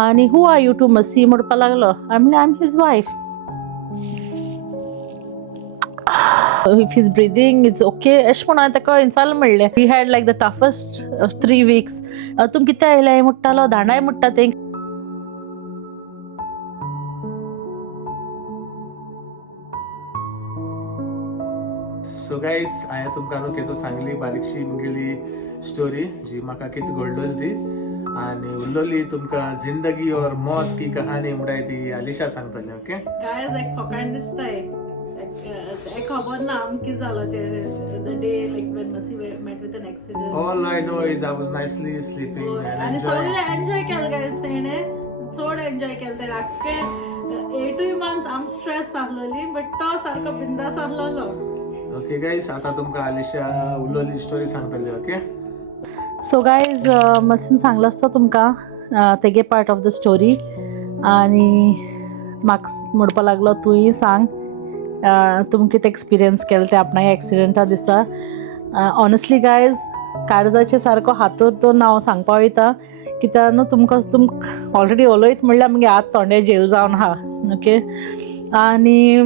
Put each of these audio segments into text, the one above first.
आनी who are you to मसी म्हणपा लागलो. हांवें म्हणलें I am his wife. If his breathing it's okay अशें म्हणून हांवें ताका विचारलें. म्हणलें we had like the toughest 3 weeks. तुम कितें आयलाय म्हणटालो, दांडाय म्हणटा तें. सो गाईज हांवें तुमकां न्हू केदो सांगली बारीकशी मुगेली स्टोरी जी म्हाका कितें घडलोली ती आनी उरलोली तुमकां जिंदगी और मौत की कहानी म्हणटाय ती अलिशा सांगतली. ओके गायज एक फकाण दिसताय. एक खबर ना कितें जालो ते द डे लायक व्हेन मसी met with an accident. All I know is I was nicely sleeping आनी सगळे एन्जॉय केलें गायज तेणें. चड एन्जॉय केलें तेणें. आख्खे 8 months आम स्ट्रेस आहलोली बट तो सारको बिंदास आहलोलो. ओके गाईज आता तुमकां अलिशा उरलोली स्टोरी सांगतली. ओके सो गायज मसीन सांगलो आसता तुमकां तेगे पार्ट ऑफ द स्टोरी आनी म्हाका म्हणपा लागलो तुयी सांग तुमकां कितें एक्सपिरियन्स केलें तें आपणा एक्सिडेंटा दिसा. ऑनेस्टली गायज काळजाचे सारको हातूर तो हांव सांगपा वयता कित्याक न्हू तुमकां ऑलरेडी उलयत म्हणल्यार मगे हात तोंडे जेल जावन आहा. ओके आनी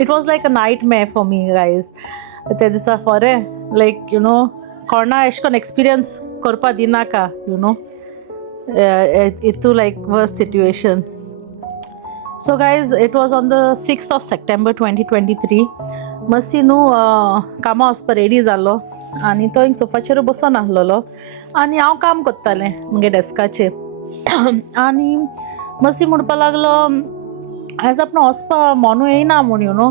it was like a nightmare for me guys. ते दिसा फॉरें लायक यू नो कोणा एशें कोन्न एक्सपिरियन्स करपा दिनाका यू नो इतू like worst situation. So guys it was on the 6th of September 2023. मसी न्हू कामां वचपा रेडी जालो आनी तो हिंग सोफाचेर बसून आहलोलो आनी हांव काम कोत्तालें म्हगे डेस्काचेर. आनी मसी म्हणपा लागलो आयज आपणा वचपा मोनू येयना म्हूण यू नो.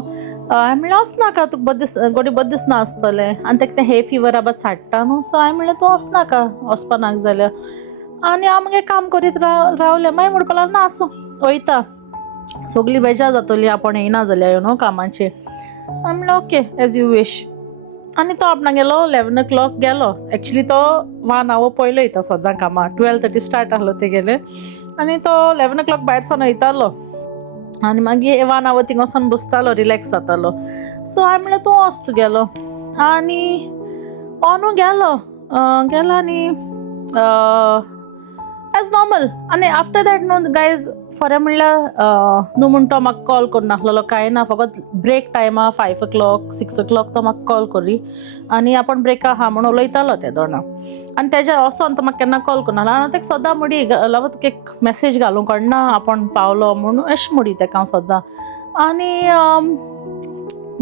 हांवें म्हणलें वचनाका तुका बरें दिसना आसतलें आनी ताका तें हे फिवर आबाद साडटा न्हू. सो हांवें म्हणलें तूं वचनाका वचपा नाका जाल्यार. आनी हांव मगे काम करीत रावलें. मागीर म्हणपा लागलो ना आसूं वयता सगळीं बेजार जातलीं आपूण येयना जाल्यार यू नो कामाचेर. हांवें म्हणलें ओके एज यू वीश. आनी तो आपणा गेलो 11 o'clock गेलो. एक्चुली तो 1 hour पयलो येता सद्दां कामां. 12:30 स्टार्ट आहलो ते गेले आनी तो 11 o'clock भायर सावन वयतालो आनी मागीर 1 hour थिंग वचोन बसतालो रिलॅक्स जातालो. सो हांवें म्हणलें तूं वच तुगेलो. आनी न्हू गेलो आनी एज नॉर्मल. आनी आफ्टर दॅट न्हू गायज फरें म्हणल्यार न्हू म्हूण तो म्हाका कॉल करून नासलो कांय ना. फकत ब्रेक टायमा 5 o'clock 6 o'clock तो म्हाका कॉल करी आनी आपूण ब्रेका आहा म्हूण उलयतालो ते दोना. आनी तेज्या वचोन तो म्हाका केन्ना कॉल करना. हांव ताका सद्दां मुडी लागो तुका एक मॅसेज घालूंक कळना आपूण पावलो म्हूण अशें मुडी ताका हांव सद्दां. आनी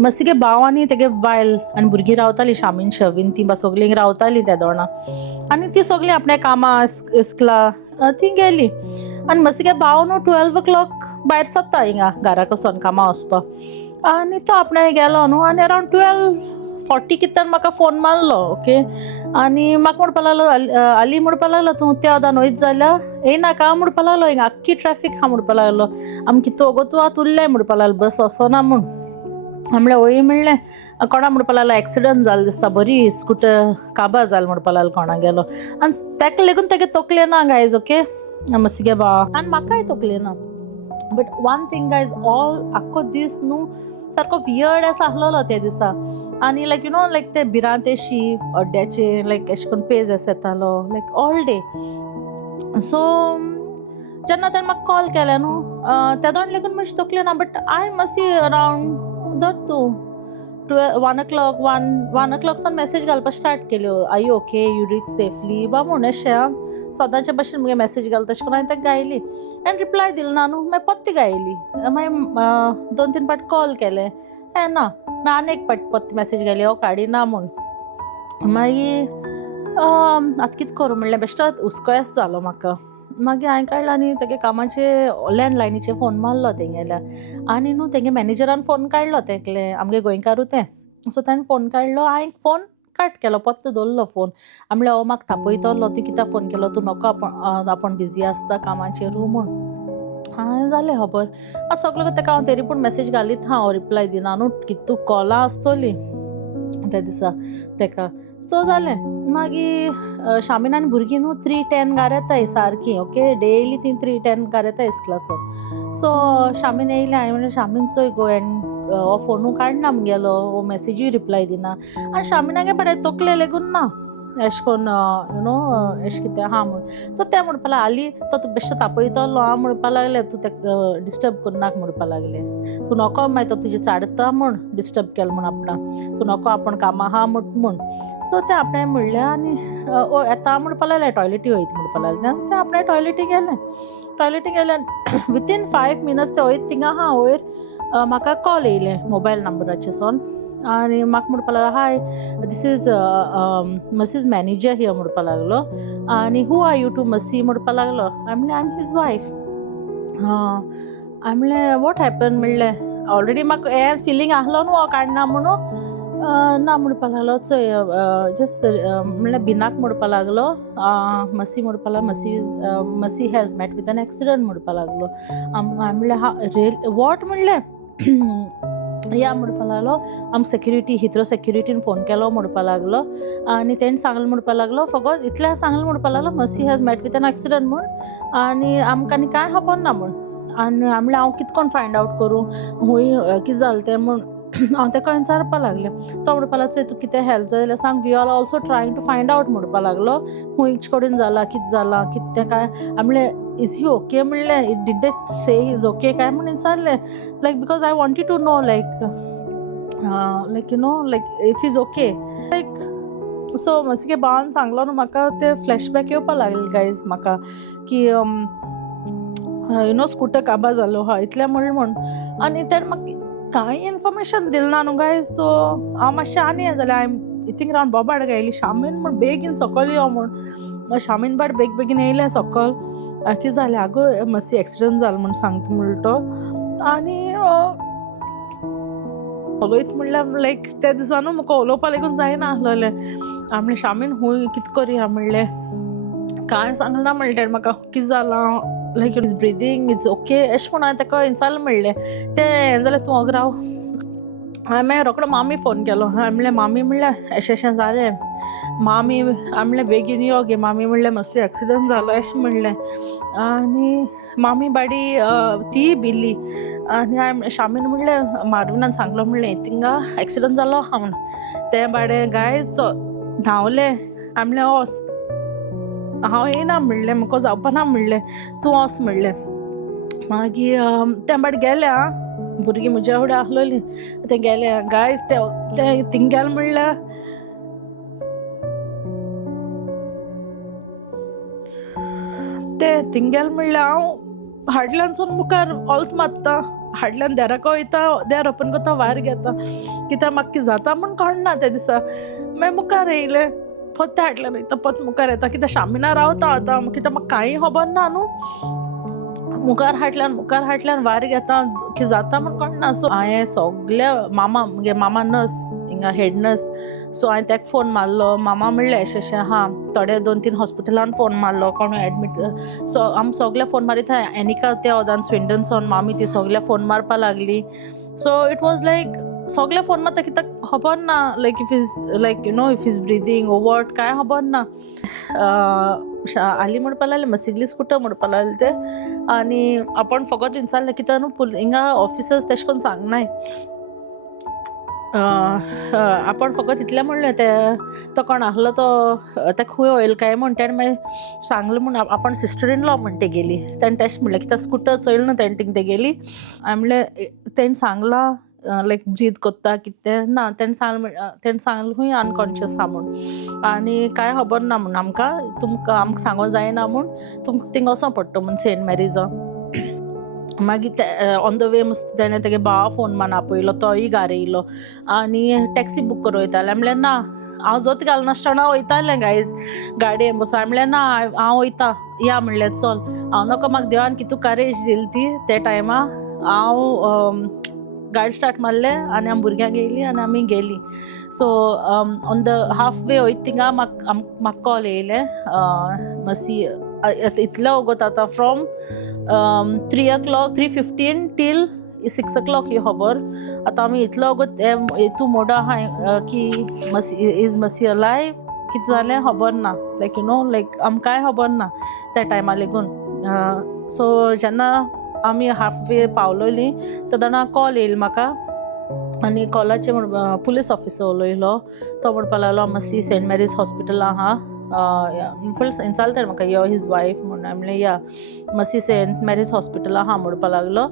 मसीगे भाव आनी तेगे बायल आनी भुरगीं रावतालीं शामीन शवीन ती सगलीं रावतालीं त्या दोना. आनी ती सगलीं आपणे कामां इस्कला ती गेली. आनी मसीगे भाव न्हू 12 o'clock भायर सरता हिंगा घराक वचोन कामां वचपा. आनी तो आपणे गेलो न्हू आनी अरावंड 12:40 कितें म्हाका फोन मारलो. ओके आनी म्हाका म्हणपा लागलो आली म्हणपा लागलो तूं त्या वदान वयत जाल्यार येयनाका म्हणपा लागलो. हिंगा आख्खी ट्रॅफीक आहा म्हणपा लागलो. आमी कितें ओगो तूं आत उरलें म्हणपा लागलो बस वचना म्हूण. हांवें म्हणलें वय म्हणलें कोणा म्हणपा लागलो एक्सिडंट जालो दिसता बरी स्कूटर काबार जालें म्हणपा लागलो कोणा गेलो. आनी ताका लागून तेगे तकलें ना गायज. ओके मसीगे भाव आनी म्हाकाय तकलें ना. But one thing guys all आख्खो दीस न्हू सारको वियर्ड असो आहलोलो त्या दिसा. आनी लायक यू नो लायक ते भिरांतेशी अड्ड्याचे लायक एशे करून पेज असो येतालो लायक ऑल डे. सो जेन्ना ताणें म्हाका कॉल केलें न्हू त्या दोन लेगून मातशें तकलें ना. बट हांवें मातशी अरावंड धर तूं 1 o'clock सावन मॅसेज घालपाक स्टार्ट केल्यो. Are you okay you reach safely बा म्हूण अशें सदांचे भशेन मुगे मॅसेज घालता तशें करून हांवें ताका घायली. आनी रिप्लाय दिलो ना न्हू. मागीर परती घायली. मागीर 2-3 फावट कॉल केले हें ना. मागीर आनी एक फावट परती मॅसेज घायली हो काडी ना म्हूण. मागीर आतां कितें करूं म्हणलें बेश्टोच हुस्कोस जालो म्हाका. मागीर हांवें काडलो आनी तेगे कामाचे लँडलायनीचे फोन मारलो तेंगेल्या. आनी न्हू तेगे मॅनेजरान फोन काडलो तेकले आमगे गोंयकारू तें. सो ताणें फोन काडलो. हांवें फोन कट केलो परतो दवरलो फोन. हांवें म्हणलें हो म्हाका तापयतलो तूं कित्याक फोन केलो तूं नोको आपूण बिजी आसता कामाचेर म्हूण. जालें खबर. आतां सगळो ताका हांव तरी पूण मॅसेज घालीत हांव रिप्लाय दिना न्हू कितू कॉलां आसतलीं त्या दिसा ताका. सो जालें. मागीर शामीन आनी भुरगीं न्हू 3:10 घार येताय सारकीं. ओके डेली ती 3:10 घार येताय इस्कलासून. सो शामीन येयलें. हांवें म्हणलें शामीन चोय गो एंड हो फोनू काडना म्हगेलो हो मॅसेजूय रिप्लाय दिना. आनी शामिनागे पडे तकले लेगून ना. एश कोन यू नो एश कितें हा म्हूण सो तें म्हणपा लागलें आली तो तुका बेश्टो तापयतलो हांव म्हणपा लागलें तूं तेका डिस्टर्ब करनाका म्हणपा लागलें तूं नोको मागीर तो तुजें चाडता म्हूण डिस्टर्ब केलें म्हूण आपणा तूं नोको आपण कामां आहा म्हूण सो तें आपणें म्हणलें आनी येता म्हणपा लागलें टॉयलेटी वयता म्हणपा लागलें तें आपणें टॉयलेटी गेलें विथीन 5 मिनट्स तें वयत थिंगा आहा वयर म्हाका कॉल येयलें मोबायल नंबराचेर सोन आनी म्हाका म्हणपा लागलो हाय दीस इज मसीज मॅनेजर हियर म्हणपा लागलो आनी हू आर यू टू मसी म्हणपा लागलो हांवें म्हणलें आय एम हीज वायफ हांवें म्हणलें वॉट हॅपन म्हणलें ऑलरेडी म्हाका हें फिलींग आहलो न्हू हो काडना म्हणून ना म्हणपा लागलो चोय जस्ट म्हणल्यार भिनाक म्हणपा लागलो मसी म्हणपा लागलो मसी has met with an accident म्हणपा लागलो हांवें म्हणलें हा वॉट म्हणलें या म्हणपा लागलो आमकां सेक्युरिटी हिथ्रो सेक्युरिटीन फोन केलो म्हणपा लागलो आनी तेणें सांगलें म्हणपा लागलो फकत इतलें सांगलें म्हणपा लागलो मसी has met with an accident म्हूण आनी आमकां आनी कांय खबर ना म्हूण आनी हांवें म्हणलें हांव कितें कोन्न फायंड आवट करूं हूंय कितें जालें तें म्हूण हांव ताका विचारपा लागलें तो म्हणपा लागलो तूं कितें हेल्प जाय जाल्यार सांग we are also trying to find out म्हणपा लागलो खूंयच कडेन जाला कितें तें काय हांवें म्हणलें इज ही ओके म्हणलें did they say is okay काय म्हूण विचारलें like because I wanted to know like you know like if is okay like so मस्के भावान सांगलो न्हू म्हाका ते फ्लॅशबॅक येवपा लागले गायज म्हाका की यू नो स्कूटर काबार जालो हा इतलें म्हूण आनी तेणें म्हाका कांय इन्फॉर्मेशन दिलें ना न्हू गायज सो हांव मातशें आनी हें जालें हांवें थिंक रावन बोबाड गायली शामीन म्हूण बेगीन सकयल यो म्हूण शामीन बाट बेगीन येयलें सकयल कितें जालें आगो मातशी एक्सिडंट जालो म्हूण सांगता म्हणलो तो आनी उलयता म्हणल्यार लायक त्या दिसानू म्हाका उलोवपा लेगून जायना आसलोलें हांवें म्हणलें शामीन हूंय कितें करया म्हणलें कांय सांगलें ना म्हणलें तेणें म्हाका कितें जालां लायक इज ब्रिदींग इट्स ओके अशें म्हणून हांवें ताका विचारलें म्हणलें तें हें जाल्यार तूं अग राव हांवें मागीर रोखडो मामी फोन केलो हांवें म्हणलें मामी म्हणल्यार अशें जालें मामी हांवें म्हणलें बेगीन यो गे मामी म्हणलें मातसो एक्सिडंट जालो अशें म्हणलें आनी मामी बाडी ती भिली आनी हांवें शामीन म्हणलें मारुनान सांगलो म्हणलें थिंगा एक्सिडंट जालो आहा म्हूण तें बाडें गायज धांवलें हांवें म्हणलें वोस हांव येयना म्हणलें म्हाका जावपा ना म्हणलें तूं वोस म्हणलें मागीर ते बाट गेले भुरगीं म्हज्या फुडें आसलोलीं ते गेले गायज ते थिंग गेले म्हणल्यार ते थिंग गेले म्हणल्यार हांव हाडल्यानसून मुखार ऑल्त मारता हाडल्यान देराको वयता देर ओपन करता भायर घेता कित्याक म्हाका कितें जाता म्हूण कळना त्या दिसा मागीर मुखार येयलें फक्त हाडल्यान वयता परत मुखार येता कित्याक शामिना रावता आतां कित्याक म्हाका कांय खबर ना न्हू मुखार हाडल्यान भायर घेता कितें जाता म्हूण कळना सो हांवें सगल्या म्हगे मामा नर्स हिंगा हेड नर्स सो हांवें ताका फोन मारलो मामा म्हणलें अशें हा थोडे 2-3 हॉस्पिटलान फोन मारलो कोण एडमीट सो आमी सगळे फोन मारीता एनिका त्या ओदान स्विंडन सोन मामी ती सगळे फोन मारपा लागली सो इट वॉज लायक सगळे फोन मारता कित्याक खबर ना like if is like you know if is breathing oh what कांय खबर ना आली म्हणपा लागलें मसिगली स्कूटर म्हणपा लागलें ते आनी आपण फकत विचारलें कित्याक न्हू हिंगा ऑफिसर्स तेशें कोन्न सांगनाय आपण फकत इतलें म्हणलें तो कोण आसलो तो ताका खूंय वयल काय म्हूण तेणें मागीर सांगलें म्हूण आपण सिस्टर इन लॉ म्हण ते गेली तेणें तेशें म्हणलें कित्याक स्कूटर चोयल न्हू तेणें थिंग ते गेली हांवें म्हणलें तेणें सांगलां लायक ब्रीद कोत्ता कितें ना तेणें सांगलें खूंय अनकॉन्शियस आहा म्हूण आनी कांय खबर ना म्हूण आमकां सांगो जायना म्हूण तुमकां थिंग वचों पडटा म्हूण सेंट मॅरीजा मागीर ते ऑन द वे मस्त तेणें तेगे भावा फोन मारून आपयलो तोय घारा येयलो आनी टॅक्सी बूक करूं वयतालें म्हणलें ना हांव जोत घालनासतना वयतालें गायज गाडयेन बसून हांवें म्हणलें ना हांव वयता या म्हणलें चल हांव नको म्हाका देवान कितू करेज दिली ती ते टायमा हांव गाडी स्टार्ट मारलें आनी आमी भुरग्यांक येयलीं आनी आमी गेलीं so on the half way वयता थिंगा म्हाका कॉल येयलें मातशी इतलें वोगोत आतां फ्रॉम 3:15 टील 6 o'clock ही खबर आतां आमी इतलो वोगोत हितू मोडो आहा की इज मसी अलायव कितें जालें खबर ना लायक यू नो लायक आमकां कांय खबर ना त्या टायमा लेगून सो जेन्ना आमी हाफ वे पावलोलीं तेदोना कॉल येयलो म्हाका आनी कॉलाचे पुलीस ऑफिसर उलयलो. तो म्हणपा लागलो मातशी सेंट मॅरीज हॉस्पिटल आहा. पयलीं चलता म्हाका यो हीज वायफ म्हणून. हांवें म्हणलें या मातशी सेंट मॅरीज हॉस्पिटल आहा म्हणपा लागलो.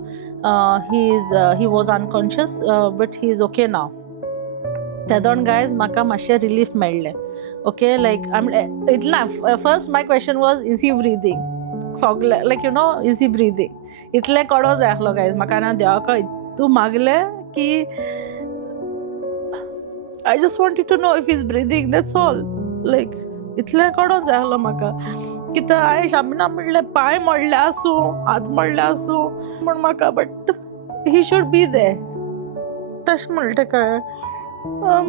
He was unconscious but he is okay now. तेदोन गायज म्हाका मातशें रिलीफ मेळ्ळें. ओके लायक इतलें first my question was is he breathing. सोगलें लायक इज ही ब्रिदींग इतलें कळो जाय आसलो गायज म्हाका. आनी देवाको इतू मागलें की I just wanted to know if is breathing that's all. Like इतलें कळो जाय आसलो म्हाका. कित्याक हांवें शामिना म्हणलें पांय मोडले आसूं हात मोडले आसूं म्हूण म्हाका बट ही शूड बी दे तशें म्हणलें तेका.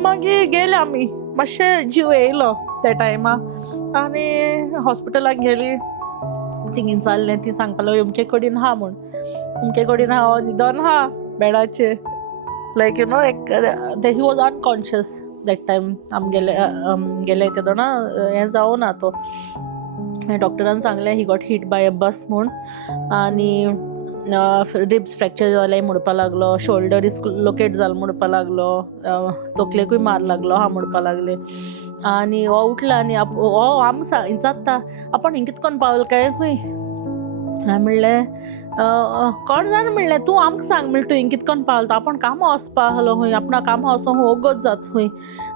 मागीर गेले आमी. मातशें जीव येयलो त्या टायमार आनी हॉस्पिटलाक गेली. थिंग जाल्लें ती सांगपा लागली अमके कडेन आहा म्हूण. अमके कडेन हांव न्हिदोन आहा बेडाचेर. Like he was unconscious that time. गेले तेदोना हें जावं ना तो. डॉक्टरान सांगलें he got hit by a bus म्हूण. आनी रिब्स फ्रॅक्चर जाले म्हणपा लागलो. शोल्डर इज लोकेट जालो म्हणपा लागलो. तकलेकूय मार लागलो हा म्हणपा लागले. आनी हो उठला आनी हो आमकां हिंचात्ता आपण हिंग कितकोन पावल काय खूंय. हांवें म्हणलें कोण जाण म्हणलें तूं आमकां सांग म्हणलें तूं हिंग कितकोन पावल. आपण कामां वचपा आहलो खूंय. आपणा कामां वचोंक ओगोच जाता खूंय.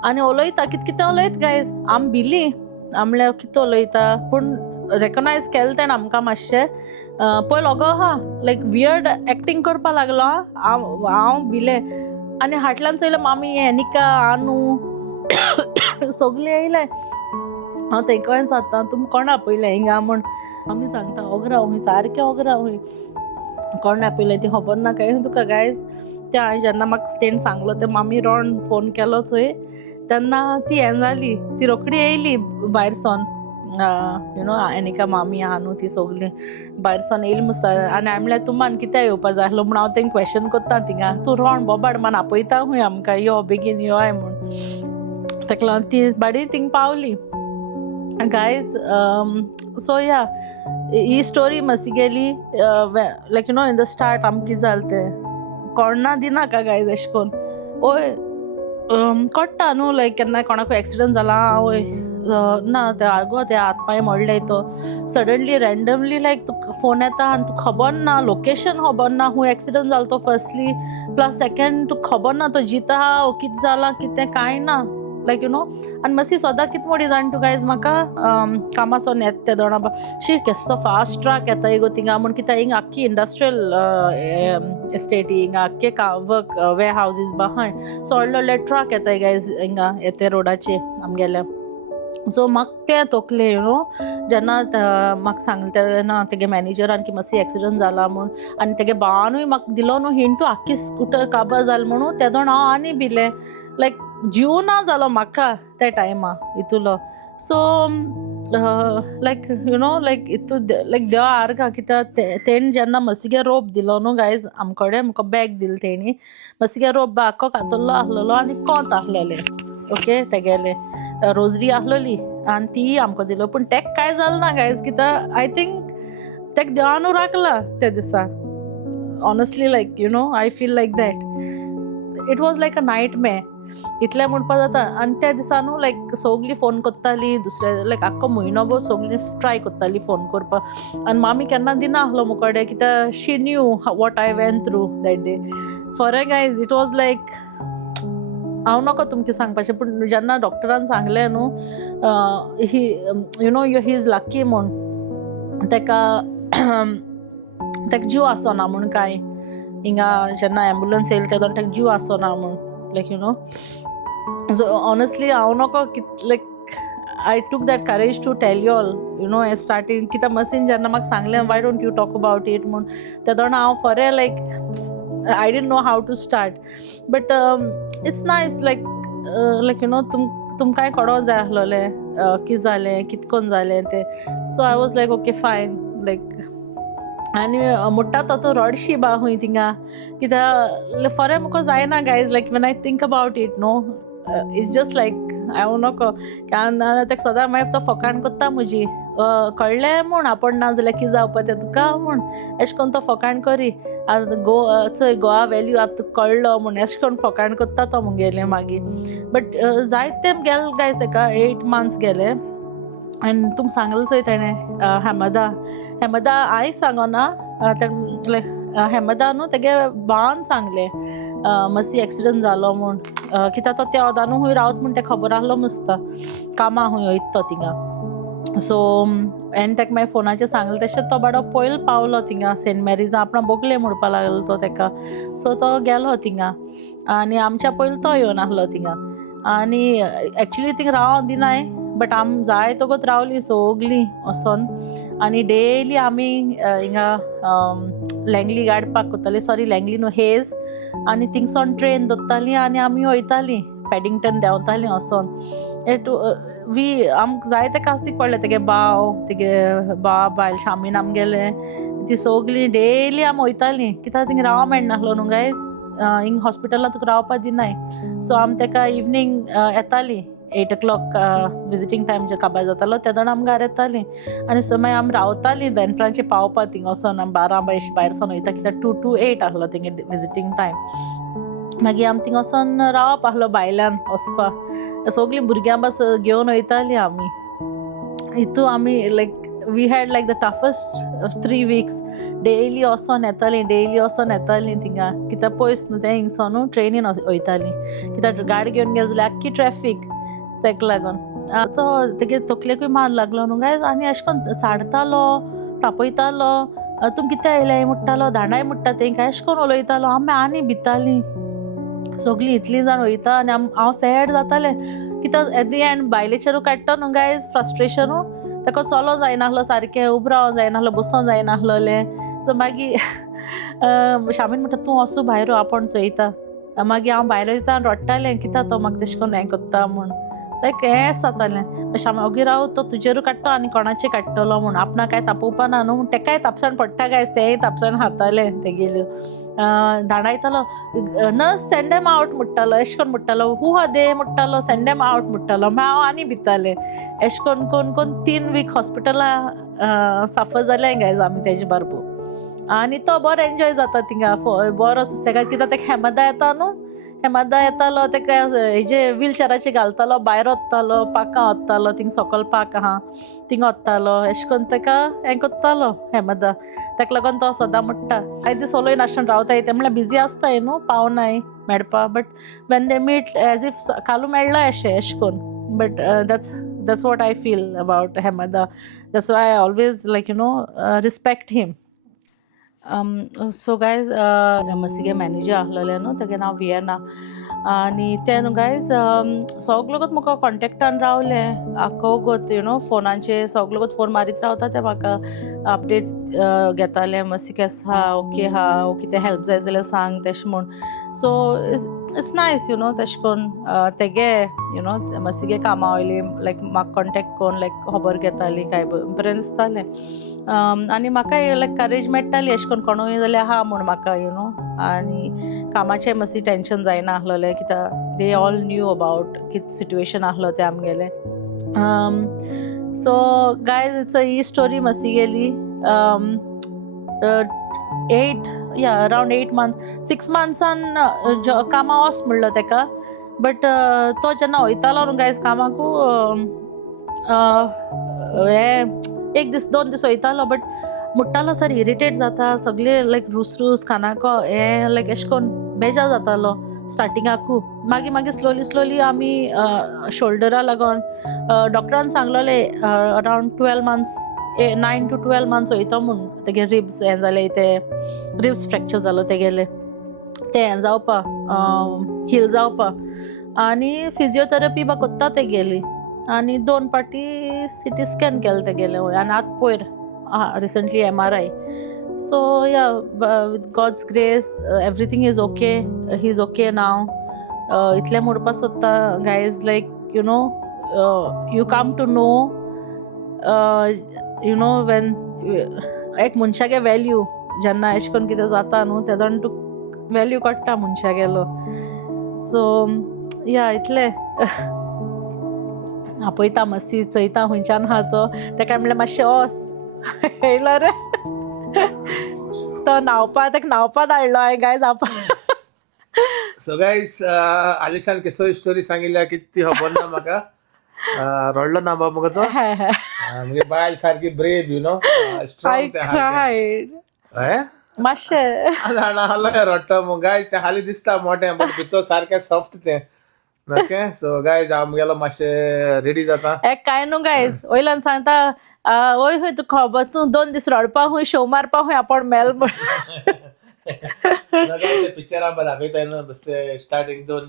आनी उलयता कितें उलयता गायज. आम भिली. हांवें म्हणलें कितें उलयता पूण रेकॉनायज केलें तेणें आमकां मातशें. पळय लोगो आहा लायक वियर्ड एक्टींग करपा लागलो. हांव भिलें आनी हाटल्यान चोयलें मामी एनिका आनू सगलीं येयलें. हांव तेंकाय जाता तुमी कोण आपयलें हिंगा म्हूण. मामी सांगता ओगराव खूंय सारकें ओगराव खूंय. कोण आपयलें ती खबर ना काय तुका गायज. तें हांवें जेन्ना म्हाका तेणें सांगलो ते मामी रोवन फोन केलो चोय तेन्ना ती हें जाली. ती रोखडी येयली भायर सोन. एनिका मामी आहा न्हू ती सगलीं भायर सोन येयली मुस्ता. आनी हांवें म्हणलें तुमान कित्याक येवपा जाय आसलो म्हूण हांव तेंक क्वेश्चन कोत्ता थिंगा. तूं रोवन बोबाड मान आपयता खूंय आमकां यो बेगीन योय म्हूण. तेका लागून ती बाडी थिंग पावली गायज. सो या ही स्टोरी मातशी गेली. लायक इन द स्टार्ट आमकां कितें जालें तें कोणा दिनाका गायज एशें कोन्न. ओय कोट्टा न्हू लायक केन्ना कोणाकूय एक्सिडंट जाला ओय ना ते आगो ते हात पांय मोडले तो सडनली रँडमली लायक तुका फोन येता आनी तुका खबर ना लोकेशन खबर ना हूंय एक्सिडंट जालो तो फर्स्टली प्लस सेकंड तुका खबर ना तो जीत आहा वो कितें जाला कितें कांय ना लायक आनी मातशी सदां कितें म्हूण जाण तूं गायज म्हाका कामासून येता ते दोना शी केसो फास्ट ट्रक येता गो थिंगा म्हूण कित्याक हिंगा आख्खी इंडस्ट्रियल एस्टेट हिंगा आख्खे वर्क वेअर हावजीस बाहाय सो व्हडले व्हडले ट्रक येताय गायज हिंगा येते रोडाचेर आमगेल्या. सो म्हाका तें तोकलें जेन्ना म्हाका सांगलें तेन्ना तेगे मॅनेजरान की मातशी एक्सिडंट जाला म्हूण आनी तेगे भावानूय म्हाका दिलो न्हू हिंटू आख्खी स्कूटर काबार जालें म्हणून तेदोण हांव आनी भिलें लायक जीव ना जालो म्हाका त्या टायमा हितूलो. सो लायक लायक हितू लायक देवा आर्गा कित्याक तेणें जेन्ना मसिगे रोप दिलो न्हू गायज आमकोडे म्हाका बॅग दिलें तेणी मसिगे रोप बाको कातरलो आहलोलो आनी कोंत आहलेलें ओके तेगेलें रोजरी आहलोली आनी ती आमकां दिलो पूण तेका कांय जालें ना गायज कित्याक आय थिंक तेका देवानू राखला त्या दिसा honestly like I feel like that it was like a nightmare इतलें म्हणपा जाता. आनी त्या दिसा न्हू लायक सगलीं फोन कोत्तालीं दुसरे लायक आख्खो म्हयनोभर सगलीं ट्राय कोत्तालीं फोन करपाक आनी मामी केन्ना दिना आहलो मुकोडे कित्याक she knew what I went through that day for a guys it was लायक हांव नोको तुमकां सांगपाचें पूण जेन्ना डॉक्टरान सांगलें न्हू ही ही इज लकी म्हूण तेका जीव आसोना म्हूण कांय हिंगा जेन्ना एम्बुलन्स येयली तेदोन तेका जीव आसोना म्हूण लायक सो ऑनेस्टली हांव नोको like I took that courage to tell you all हें स्टार्टींग कित्याक मसीन जेन्ना म्हाका सांगलें why don't you talk about it म्हूण तेदोण हांव फरें like I didn't know how to start but it's nice like तुमकांय कळों जाय आसलोलें कितें जालें कितकोन जालें तें so I was like okay fine like आनी म्हणटा तो रडशी बा खूंय थिंगा कित्याक फरें म्हाका जायना guys like when I think about it no it's just like हांव नोको ताका सदां मागीर तो फकाण कोत्ता म्हजी कळ्ळें म्हूण आपण ना जाल्यार कितें जावपा तें तुका म्हूण अशें करून तो फकाण करी चोय गोवा व्हॅल्यू आतां तुका कळ्ळो म्हूण अशें करून फकाण कोत्ता तो मुगेलें मागीर बट जायते गेले गायज ताका 8 months गेले आनी तुमकां सांगलें चोय तेणें हेमदा हांवें सांगोना हेमदा न्हू तेगे भावान सांगलें मातशी एक्सिडंट जालो म्हूण कित्याक तो त्या ओदानू खूंय रावता म्हूण तें खबर आहलो मुस्ता कामा खूंय वयता तो थिंगा सो हांवें ताका मागीर फोनाचेर सांगलें तशें तो बाबडो पयलो पावलो थिंगा सेंट मॅरीजा आपणा बोगले म्हणपा लागलो तो ताका सो तो गेलो थिंगा आनी आमच्या पयलो तो येवन आहलो थिंगा आनी एक्चुली थिंगा रावोंक दिनाय बट जाय तोगोत रावलीं सोगलीं वोसोन आनी डेली आमी हिंगा लँगली गाडपाक कोत्तालीं सॉरी लँगली न्हू हेज आनी थिंगसोन ट्रेन दोत्तालीं आनी आमी वयतालीं पॅडिंगटन देंवतालीं वोसोन आमकां जाय तें कास्तीक पडलें तेगे बाव बायल शामीन आमगेले ती सोगलीं डेली आमी वयतालीं कित्याक थिंगा रावों मेळनाहलो न्हू गायज हिंगा हॉस्पिटलान तुका रावपा दिनाय सो आमी ताका इवनींग येतालीं 8 o'clock विजिटींग टायम जे काबार जातालो ते दोन आमी घार येतालीं आनी सो मागीर आमी रावतालीं दनपारचें पावपा थिंगा वोसोन आमी 12 भायर सोन वयता कित्याक 2 to 8 आहलो थिंगा विजिटींग टायम मागीर आमी थिंगा वोसोन रावप आहलो भायल्यान वचपा सोगलीं भुरग्यां बस घेवन वयतालीं आमी हितू आमी like we had like the toughest 3 weeks daily वोसोन येतालीं थिंगा कित्याक पयस न्हू तें हिंगसोनू ट्रेनीन वयतालीं कित्याक गाडी घेवन गेले जाल्यार आख्खी ट्रॅफीक ताका लागून तो तेगे तकलेकूय मार लागलो न्हू गायज आनी अशें करून साडतालो तापयतालो तुम कितें येयलें म्हणटालो दांडाय म्हणटा तेंकां अशें करून उलयतालो आमी आनी भितालीं सगलीं इतलीं जाण वयता आनी हांव सॅड जातालें कित्याक एट दी एंड बायलेचेरूय काडटा न्हू गायज फ्रस्ट्रेशनू ताका चलो जायनाहलो सारकें उबो रावों जायनाहलो बसों जायनाहलोलें सो मागीर शामीन म्हणटा तूं वचूं भायर आपूण चोयता मागीर हांव भायर वयता आनी रडटालें कित्याक तो म्हाका तेशें करून हें कोत्ता म्हूण लायक हें जातालें शामी ओगी राव तो तुजेरूय काडटो आनी कोणाचें काडटलो म्हूण आपणा कांय तापोवपा ना न्हू तेकाय तापसाण पडटा गायज तेंय तापसाण खातालें तेगेल्यो धाडायतालो नर्स सेंड देम आवट म्हणटालो अशें करून म्हणटालो हू आर दे म्हणटालो सेंड देम आवट म्हणटालो मागीर हांव आनी भितालें अशें करून कोण 3 week हॉस्पिटला सफर जालें गायज आमी तेजे बारबू आनी तो बरो एन्जॉय जाता थिंगा बरो सुसेगाद कित्याक तेका हेमदा येता न्हू हेमदा येतालो तेका हेजे व्हिलचॅराचेर घालतालो भायर वत्तालो पाकां वत्तालो थिंग सकयल पाक आहा थिंग वत्तालो अशें करून तेका हें कोत्तालो हेमदा ताका लागून तो सदां म्हणटा कांय दीस ओलोय नाशून रावताय ते म्हणल्यार बिजी आसताय न्हू पावनाय मेळपा but when they meet as if कालू मेळ्ळाय अशें करून but that's what I feel about Hemada. That's why I always respect him. So guys, मसिगे मॅनेजर आहलोले न्हू तेगे नांव विएना आनी ते न्हू गायज सोगलोगोत म्हाका कॉन्टेक्टान रावले आख्खो गोत फोनाचेर सोगलोगोत फोन मारीत रावता ते म्हाका अपडेट्स घेताले मसी केस हा ओके हा कितें हेल्प जाय जाल्यार सांग तेशें म्हूण सो इट्स नायस तेशें कोन्न तेगे मसिगे कामा वयली लायक म्हाका कॉन्टेक्ट कोन्न लायक खबर घेताली काय बरें दिसतालें आनी म्हाकाय लायक करेज मेळटाली अशें करून कोणूय जाल्यार हा म्हूण म्हाका आनी कामाचें मातशें टेंशन जायना आहलोलें कित्याक दे ऑल न्यू अबावट कितें सिट्युएशन आहलो तें आमगेलें सो गायज ही स्टोरी मसिगेली अरावंड 8 months 6 monthsan कामा वच म्हणलो तेका बट तो जेन्ना वयतालो न्हू गायज कामाकू एक दीस 2 दीस वयतालो बट मुट्टालो सर इरिटेट जाता सगळे लायक रूस खानाको हें लायक अशें करून बेजार जातालो स्टार्टिंगाकू मागीर स्लोली आमी शोल्डरा लागोन डॉक्टरान सांगलोले अरावंड 12 months 9 to 12 months वयता म्हूण तेगे रिब्स हें जाले ते रिब्स फ्रॅक्चर जालो तेगेले ते हें जावपा हील जावपा आनी फिजिओथेरपी बा कोत्ता तेगेली आनी 2 पाटी CT स्कॅन केले तेगेले आनी आतां पयर recently MRI so with God's grace everything is okay he is okay now इतलें म्हणपा सोदता guys like you come to know when एक मनशागे वॅल्यू जेन्ना अशें करून कितें जाता न्हू तेदोन तूं वॅल्यू कळटा मनशागेलो सो या इतले आपयता मस्सी चयता हुंयच्यान हा तो तेका म्हणलें मातशें ओस येयलो रे तो ताका न्हांवपा धाडलो हांवें गायज सो गाईज आलिशान केसो स्टोरी सांगिल्ल्या किती खबर ना म्हाका रडलो ना बाबा मुगो तो म्हणजे बायल सारकी brave you know I strong ते cried. मातशें हालो काय रडटा मग गायज ते हाली दिसता मोठें बट भितर सारकें सॉफ्ट तें ओके सो गायज आमगेलो मातशें रेडी जाता एक काय न्हू गायज वयल्यान सांगता ओय हूय तूं खबर तूं 2 दीस रडपा हूंय शो मारपा हूंय आपण मेल पिक्चरां दाखयताय न्हू बेश्टे स्टार्टींग 2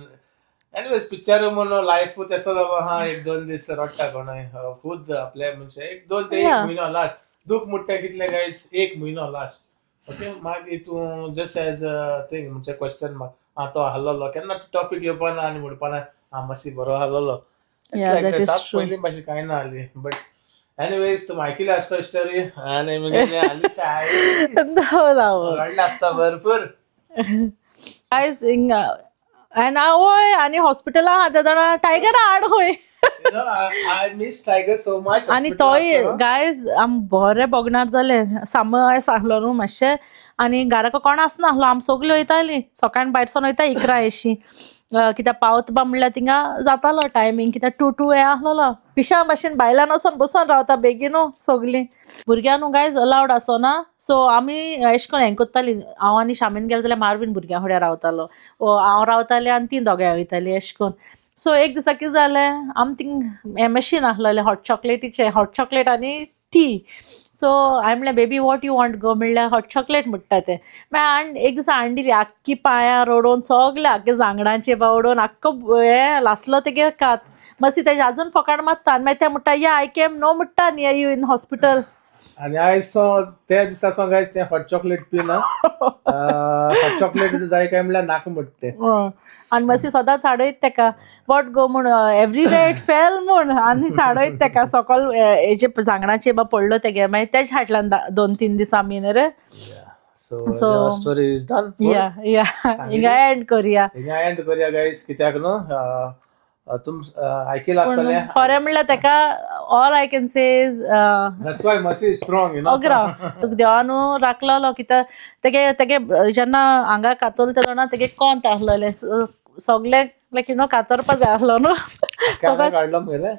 एनिवेज पिक्चर म्हणून लायफ तेसो जालो हा 1-2 दीस रडटा कोणाय खुद आपले म्हणजे 1-2 ते 1 म्हयनो लास्ट दूख मुट्टे कितले गायज 1 म्हयनो लास्ट ओके मागीर तूं जस्ट एज थिंग म्हणजे क्वेश्चन मार्क तो हारलोलो केन्ना टॉपिक येवपाना आनी म्हणपाना मातशी बरो हारलोलो पयलीं मातशी कांय ना जाली बट एनिवेज तुम्ही ऐकली असतो स्टोरी आणि मग आलिशा रडला असता भरपूर गायज ओय आनी हॉस्पिटला हाता जाणा टायगर हाड होय I miss tiger so much आनी तोय गायज आम बरें बोगनार जाले सामय सांगलो न्हू मातशें आनी घराको कोण आसनाहलो आम सगलीं वयतालीं सकाळीं भायरसून वयता 11 अशी कित्याक पावतबा म्हणल्यार थिंगा जातालो टायमींग कित्याक 2 हें आसलोलो पिशा भाशेन भायल्यान वचोन बसून रावता बेगीनू सगलीं भुरग्यां न्हू गायज अलावड आसोना सो आमी एश कोन्न हें कोत्तालीं हांव आनी शामीन गेले जाल्यार मारवीन भुरग्यां फुड्यान रावतालो हांव रावतालें आनी तीं दोगांय वयतालीं एश कोन्न सो एक दिसा कितें जालें आम थिंग हें मॅशीन आसलेलें हॉट चॉकलेटीचें हॉट चॉकलेट आनी टी सो हांवें म्हणलें बेबी वॉट यू वॉन्ट गो म्हणल्यार हॉट चॉकलेट म्हणटा तें मागीर एक दिसा हाडली आख्खी पांयां रडोवन सगळे आख्खे जांगडांचेर बावडोवन आख्खो हें लासलो तेगे कात मातशी तेजे आजून फकाण मारता आनी मागीर ते म्हणटा या आय केम नो म्हणटा नियर यू इन हॉस्पिटल आणि आयज त्या दिसा गायज ते हॉट चॉकलेट पिना हॉट चॉकलेट जाय काय म्हणल्यार नाका म्हणटा ते आनी मातशी सदांच हाडयत तेका वॉट गो म्हूण एवरी डे इट फेल म्हूण आनी हाडयत तेका सकल हेजे जांगणाचेर बा पडलो तेगे मागीर तेज हाटल्यान 2-3 दीस आमी न्ही रे सो स्टोरी इज डन या हिंगा एंड करुया गायज कित्याक न्हू तुम ऐकलं आसतलें खरें म्हणल्यार तेका all I can say is that's why मसी स्ट्रॉंग यू नो तुका देवान राखलोलो कित्याक तेगे जेन्ना आंगा कातोल तेदोना तेगे कोंत आसलोलें सगळे लायक यू नो कातरपा जाय आसलो न्हू काडलो मरे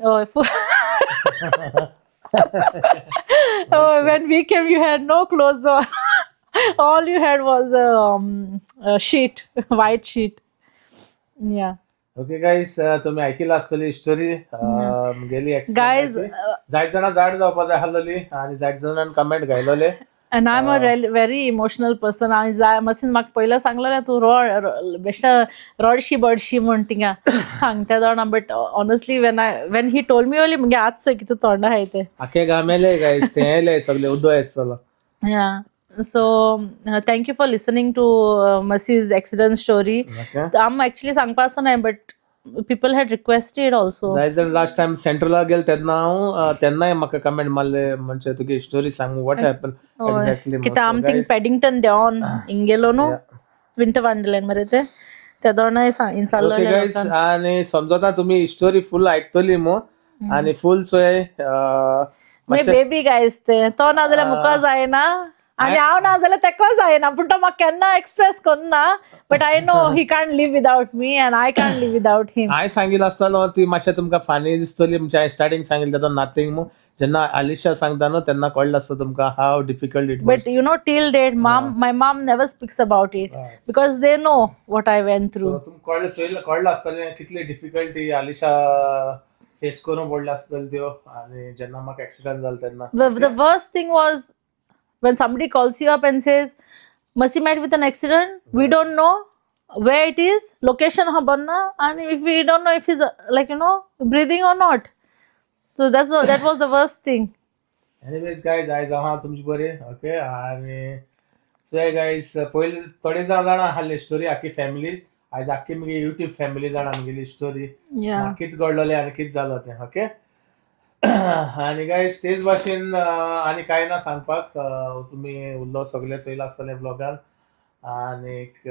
when we came you had no clothes on all you had was a sheet white sheet yeah okay guys तुम्ही ऐकलं असतली स्टोरी गेली गाईज जायत जाणा जाड जावपा जाय आसलोली आणि जायत जाणांनी कमेंट घायलोले and I'm a very emotional person हांवें मसीन म्हाका पयलीं सांगलेलें तूं बेश्टा रडशी बडशी म्हण थिंगा सांगता जाणा but honestly when he told me only म्हणजे आज चोय कितें तोंड आहाय ते आखे गामेले गाईस ते येले सगळे उदो येसलो yeah so thank you for listening to Masi's accident story I'm actually सांगपा आसना but people had requested also जायत जाण लास्ट टाइम सेंट्रला गेल तेन्ना हांव तेन्नाय म्हाका कमेंट मारले म्हणजे तुगे स्टोरी सांग व्हाट हॅपन एक्झॅक्टली कित्याक आम थिंग पेडिंगटन देंवन हिंगेलो न्हू विंटर वंडरलँड मरे ते दोनाय गाईस आणि समजता तुम्ही स्टोरी फुल आयकतली मो आणि फुल सोय बेबी गायस ते तो ना जाल्यार मुका जायना आनी हांव ना जाल्यार तेका जायना पूण तो म्हाका केन्ना एक्सप्रेस करना but I know he can't live without me and I can't live without him हांवें सांगिल्लो आसतलो ती मातशें तुमकां फानी दिसतली म्हणजे स्टार्टींग सांगिल्लें तेदो नथींग मू जेन्ना आलिशा सांगता न्हू तेन्ना कळ्ळें आसता तुमकां how difficult it but you know till date my mom never speaks about it because they know what I went through तुमकां कळ्ळें आसतलें कितली डिफिकल्टी आलिशा फेस करून पडले आसतल्यो त्यो आनी जेन्ना म्हाका एक्सिडंट जालो तेन्ना the worst thing was when somebody calls you up and says Masi met with an accident we don't know where it is location habanna and if we don't know if he's like you know breathing or not so that was the worst thing anyways guys आयज हांव तुमचे बरे okay आनी so guys पयलीं थोडे जाणां आसले story आख्खी फॅमिलीज आयज आख्खी मगे युट्यूब फॅमिली जाणां आमगेली स्टोरी कितें घडलोलें आनी कितें जालो तें ओके आणि गायज तेच भाशेन आनी कांय ना सांगपाक तुमी उरलो सगळे चोयला आसतलें ब्लॉगार आनीक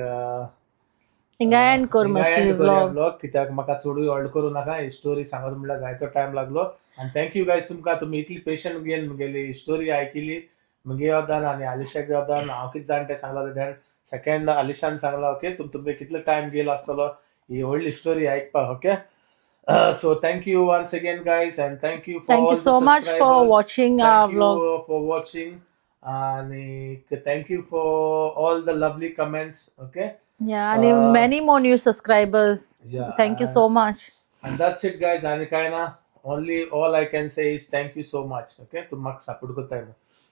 हिंगा एंड कर मातशी व्लॉग. ब्लॉग कित्याक म्हाका चडूय होल्ड करूं नाका ही स्टोरी सांगत म्हणल्यार जायतो टायम लागलो आनी थँक्यू गायज तुमकां तुमी इतली पेशंट घेवन म्हगेली स्टोरी आयकिली मुगे योगदान आनी आलिशाक योगदान हांव कितें जाण तें सांगला तें सेकंड आलिशान सांगला ओके तुमकां कितलो टायम गेलो आसतलो ही व्हडली स्टोरी आयकपाक okay so thank you once again guys and thank you for Thank all you the so much for subscribers. watching our Thank you vlogs. for watching and thank you for all the lovely comments okay Yeah, and many more new subscribers. yeah Thank you so much. and that's it guys आणि काय ना only all I can say is thank you so much okay तुम म्हाका support करताय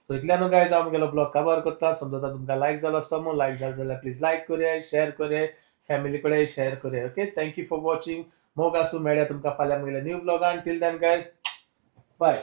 so इतल्यान guys हांव म्हगेलो blog cover करता समजा तुमकां लायक जालो आसता मग लायक जालो जाल्यार प्लीज लायक करूया शेअर करूया फॅमिली कडेन शेअर करूया ओके थँक्यू फॉर वॉचिंग मोग आसूं मेळ्या तुमकां फाल्यां म्हगेल्या न्यू ब्लॉगान टील देन गायज बाय